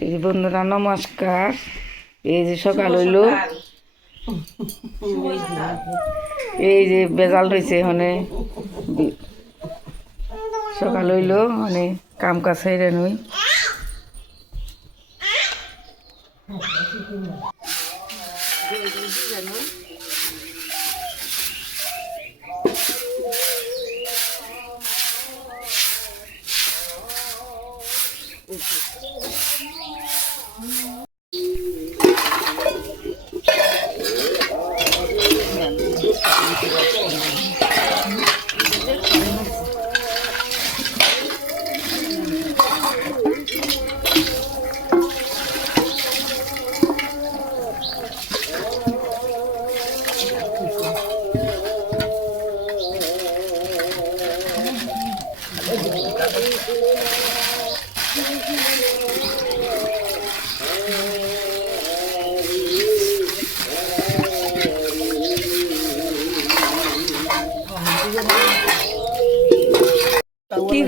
এই বন্ধুরা নমস্কার এই যে সকাল হইল এই যে বেজাল রয়েছে এখানে সকাল হইল মানে কাম কাজ সাইরে নই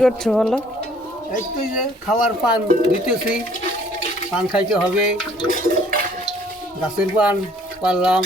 করছ বলো? এই যে খাবার পান দিতেছি পান খাইতে হবে। গাছের পান পারলাম।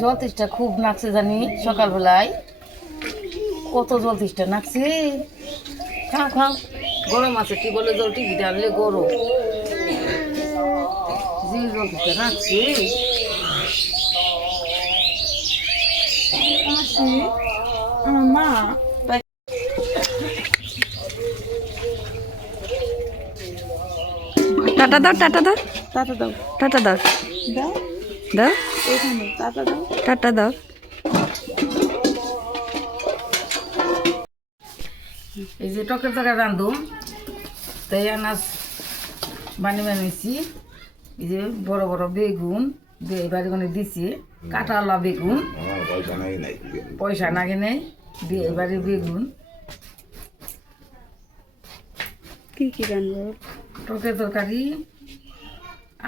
জল তেষ্টা খুব নাকছে জানি সকালবেলায়। কত জল তেষ্টা নাকছে খাও খাও। গরম আছে, কি বলে জল টিভি আনলে গরম। যে জল তেষ্টা নাকছে আমার মা টাটা দাও টাটা দাও। টাটা দাও। টাটা দাও। দাও? দাও। টাটা দাও। টাটা দাও। এই যে টকের তরকারি রান্ধুম তাই আনাজ বানি বানিয়েছি। এই যে বড় বড় বেগুন বে- এবার এখানে দিছি কাঁঠালা বেগুন। পয়সা নাগে নেই। দিয়ে এবারে বেগুন। কি কি রান্না? টকের তরকারি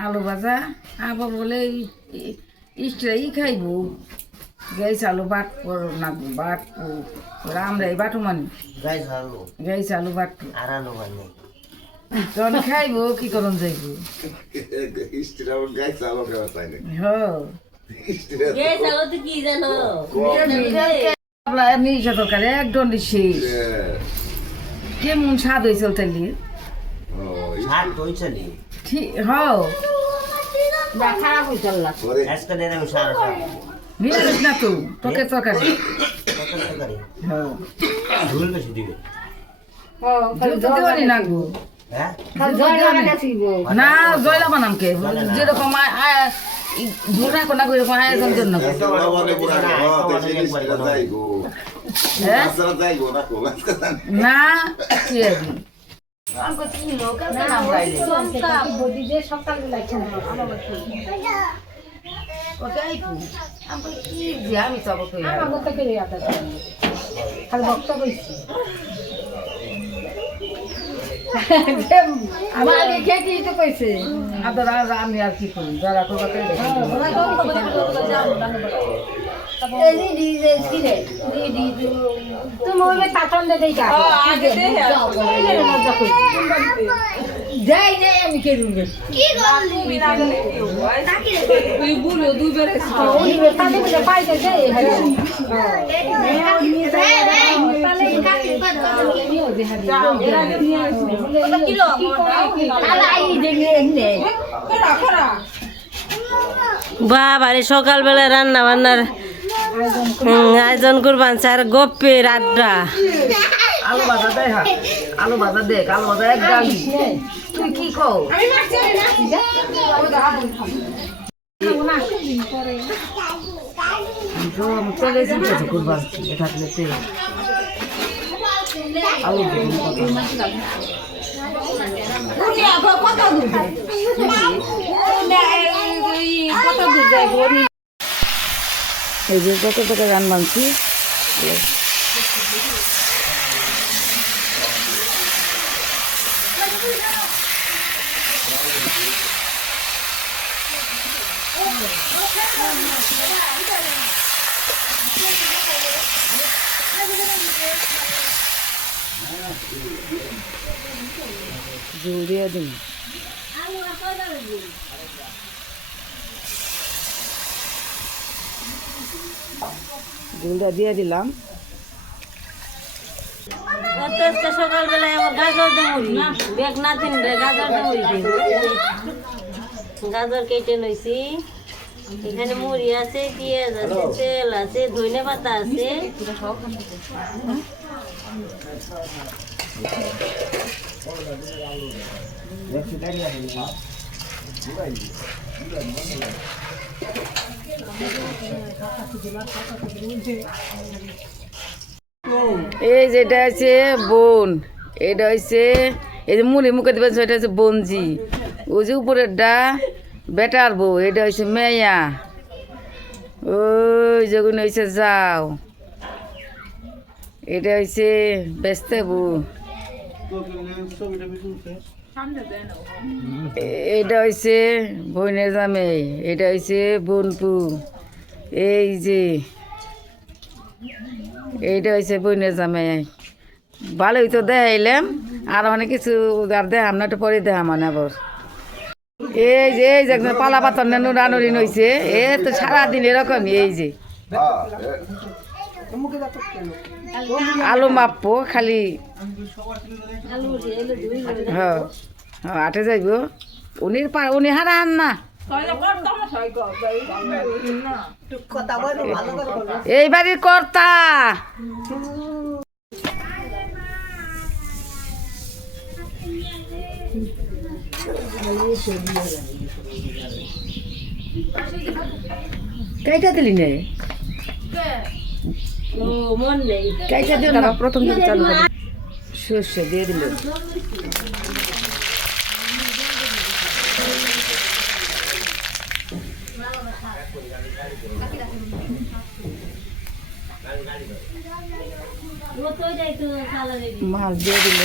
আলু ভাজা আবার বলে ইস্টাই খাইব। গাইছ আলু বাট নাকবো বাট আমরা এই বাটু মানি। গাইছ আলু। বাটু আরানো মানে। তখন খাইব কি করন যাইব? মির্জা তরকারি একদম শেষ কেমন স্বাদ হয়েছিল চলি ঠিক হ খারাপ হয়েছিল না তো তোকে তরকারি। হ্যাঁ? না জয়লা বানাম কে। যেরকম আ- আ- ই- ঝোল রাখো না ওইরকম আয়োজন জন্য না কি আবি আমাকে চিনলো কেন নাম গাইলে ওকে আইপু আমাকে কি যে আমি তো অবশ্যই আপনারা আমি আর কি করি যারা তুমি ওই তাতন দে দেই যাই যাই আমি কে রুবে তুই বুলো দুই বেড়ে পাইতে যাই বাবারে সকালবেলা রান্না বান্নার আয়োজন করবান স্যার গপ্পের আড্ডা আলু ভাজা দেখ আলু ভাজা দেখ আলু ভাজা এক ডালি। তুই কি কও? তেলে। চিন্তা করবার থাকলে তেল আলু বেগুন এই যে কত টাকা গান মানছি জল দিয়ে দিন জলটা দিয়ে দিলাম। সকালবেলায় আমার গাজর দেমুরি বেগ না তিনবে গাজর দেমুরি গাজর কেটে লইছি। এখানে মুড়ি আছে পেঁয়াজ আছে তেল আছে ধনে পাতা আছে। এই যেটা আছে বোন এটা হচ্ছে এই যে মুড়ি মুখে দিবেন এটা হচ্ছে বঞ্জি ওই যে উপরেরটা বেটার বউ, এটা হচ্ছে মেয়া। ওই যেগুলো হচ্ছে যাও। এটা হচ্ছে বেস্তে বউ। এটা হচ্ছে বইনের জামে, এটা হচ্ছে বনপু। এই যে এইটা হচ্ছে বইনের জামে। ভালোই তো দেখাইলাম, আর মানে কিছু আর দেখাম না, একটু পরে দেখাম মানে আবার। এই যে এই যে একদম পালা পাতর নেনু রানুরি নইছে। এ তো সারাদিন এরকমই এই যে। আলু মাপবো খালি হ্যাঁ হ্যাঁ আটে যাইব। উনি পা উনি হারান না। কথা বলো ভালো করে বলো। এই বাড়ির কর্তা। কাইটা দিলি নে? মন কাইটা দিও না। প্রথম থেকে চালু করে শস্য দিয়ে দিল। মাছ দিয়ে দিল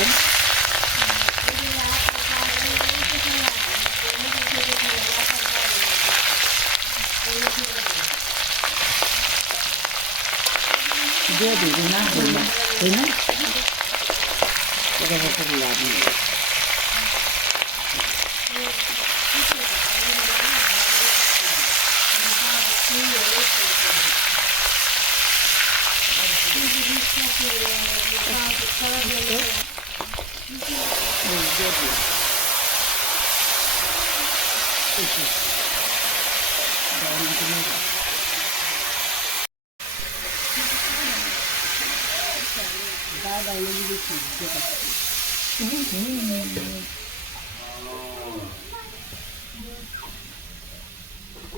দিয়ে দিবি না হইনা এটা হচ্ছে লাভ নেই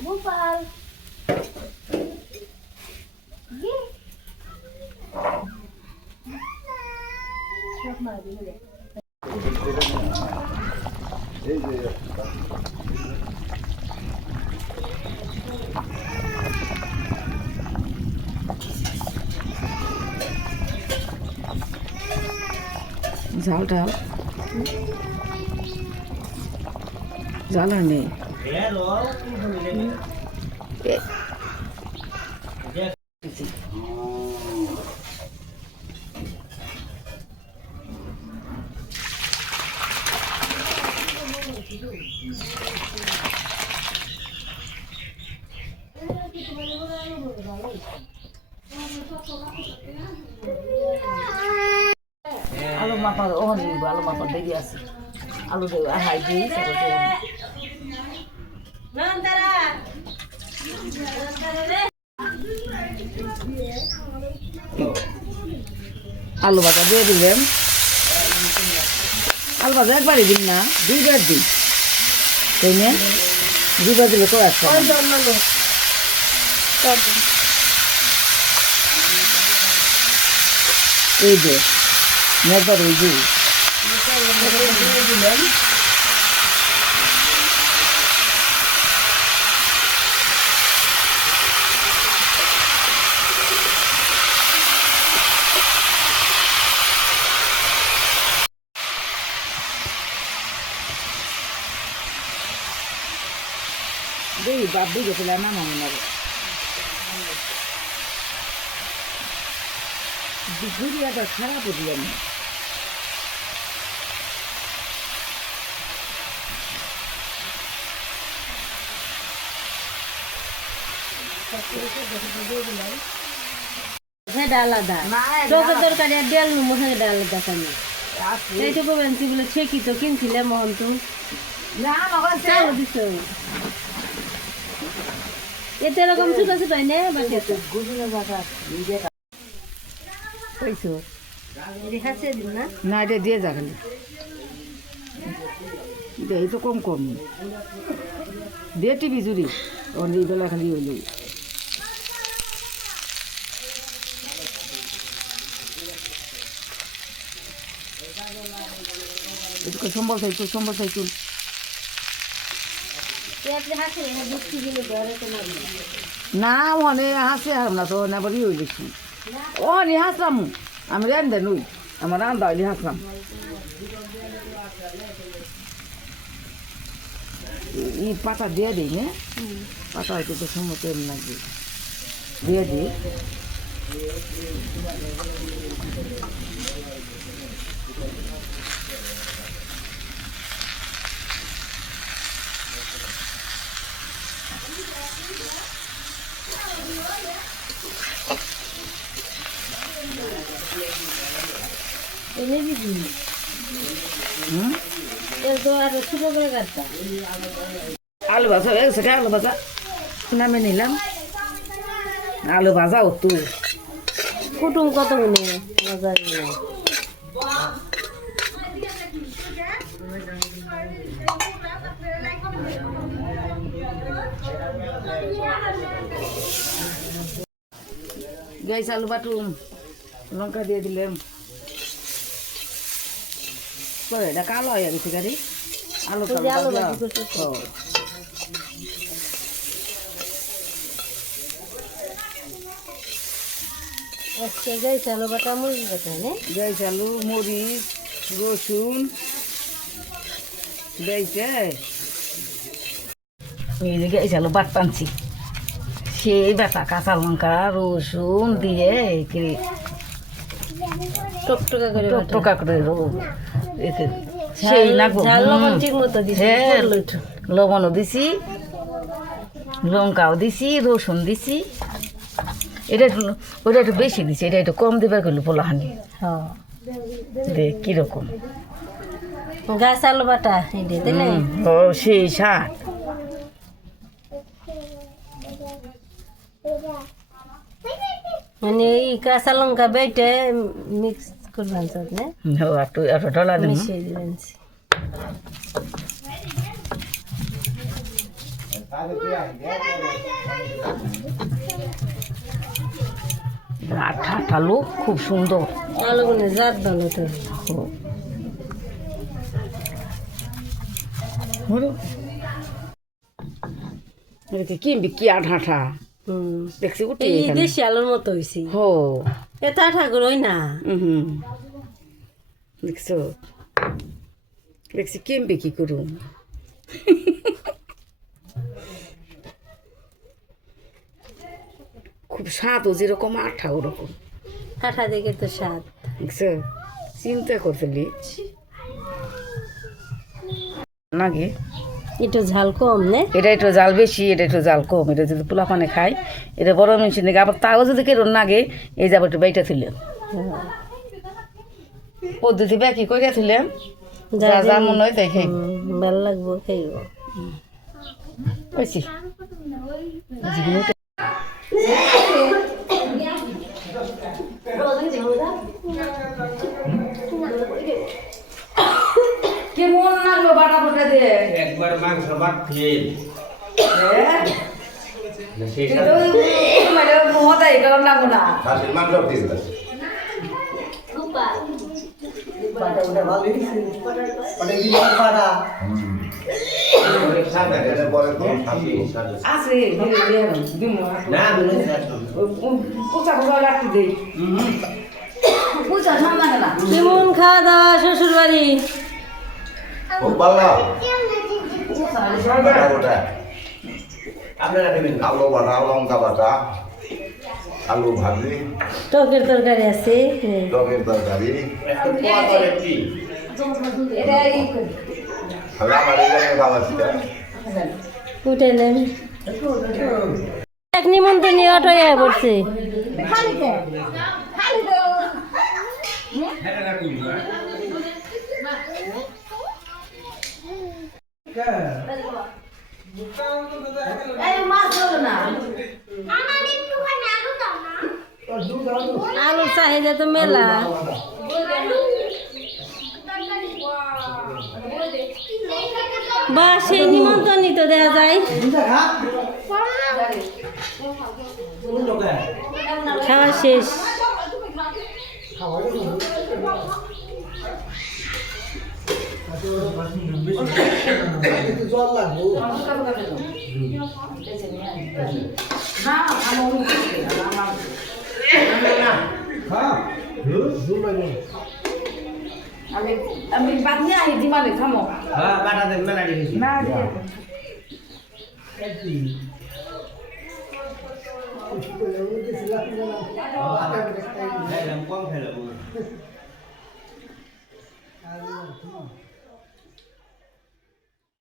Bubal. Hey, yeah. ঝালটা জ্বালা নেই এ- আলু মাপা ওহন দিব আলু মাপা দেরি আছে আলু দেব আহাই দিই। আলু ভাজা দিয়ে দিলেন। আলু ভাজা একবারই দিন না, দুইবার দিন তাই না দুইবার দিলে তো একটা এই যে একবার ওই যে দেখি বাপ দিকে পেলে না মনে হবে খারাপ দিলেন সেটা আলাদা টকের তরকারি আর ডাল নুমো সেটা আলাদা খালি এইটুকু বেঞ্চি বলে ছেকি তো কিনছিলে মোহন তো না আমার চাল দিছ। এতে এরকম ছোট ছোট হয় না বাকি তো গুজুলে জায়গা পাইছো হাসিয়ে দিন না? না এটা দিয়ে তো কম কম। দিয়ে টিভি জুড়ি। ওর এই বেলা খালি হইল এদিকে সম্বল সাইকেল সম্বল তো না না মনে হাসে হারাম না তো, না বলি হই দেখি নি হাসলাম, আমি রান্দা নই, আমার রান্দা হইলে হাসলাম। এই পাতা দিয়ে দিই না পাতা হয়তো তো সময় লাগবে দিয়ে দিই। এনে দিবি। আলু ভাজা হয়ে গেছে আলু ভাজা? নামে নিলাম। আলু ভাজা হতো কুটুম কত মনে মজা নেই গ্যাস আলু বাটুম। লঙ্কা দিয়ে দিলাম। পরে এটা কালো হয়ে গেছে গাড়ি। আলু আলু যাই চালো বাটা মুরগি বাটা গ্যাস আলু মরিচ রসুন। দিয়েছে এই যে গ্যাস আলু বাট টানছি। সেই বেটা কাঁচা লঙ্কা রসুন দিয়ে টকটকা করে বাটা। টকা করে সেই হ্যাঁ, লবণও দিছি লঙ্কাও দিছি রসুন দিছি। এটা একটু ওটা একটু বেশি দিছি এটা একটু কম দেবার গেল পোলাহানি হ্যাঁ। দে কীরকম? গাছ আলু বাটা ও সেই শাক মানে এই কাঁচা লঙ্কা বেটে মিক্স করবেন সব না ও একটু একটু ডলা দিন মিশিয়ে দিবেন আঠা আঠালো খুব সুন্দর। আলুগুলো জাত ভালো তো। কি আঠা আঠা দেখছি উঠে দেশি আলুর মতো হয়েছে হো। এটা ঠাকুর ওই না হুম দেখছ দেখছি কেমবে কি করুম খুব স্বাদও যেরকম আঠা ওরকম কাঁঠা দেখে তো স্বাদ দেখছ চিন্তা করতেলি নাকি একটু ঝাল কম নে এটা একটু জাল বেশি এটা একটু জাল কম এটা যদি পোলা পানে খায় এটা বড় মেশিন নাকি? আবার তাও যদি কেরম নাগে এই যাব একটু বাইটা ছিল। পদ্ধতি ব্যাকি করে তুলেন যা যা মনে হয় তাই খাই হুম, ভালো লাগবো খাইব। বুঝছি কেমন লাগল বাটা বাটা দিয়ে? একবার মাংস ভাত খেয়ে কেমন খাওয়া দাওয়া শ্বশুর বাড়ি খুব ভালো পোচা বাটা গোটা আপনারা আলু বাটা লঙ্কা বাটা আলু ভাজি। টকের তরকারি আছে টকের তরকারি। উঠে নেন। এক নিমন্ত্রণ অটো পড়ছে। এই আলুর চাহিদা তো মেলা। বা সেই নিমন্ত্রণই তো দেওয়া যায়। খাওয়া শেষ। জল লাগবো না আমার হ্যাঁ জল লাগবে আমি আমি বাদ নিয়ে আই দিমালে থামো হ্যাঁ বাটা দেন মেলা দেখেছি না কম খেলাম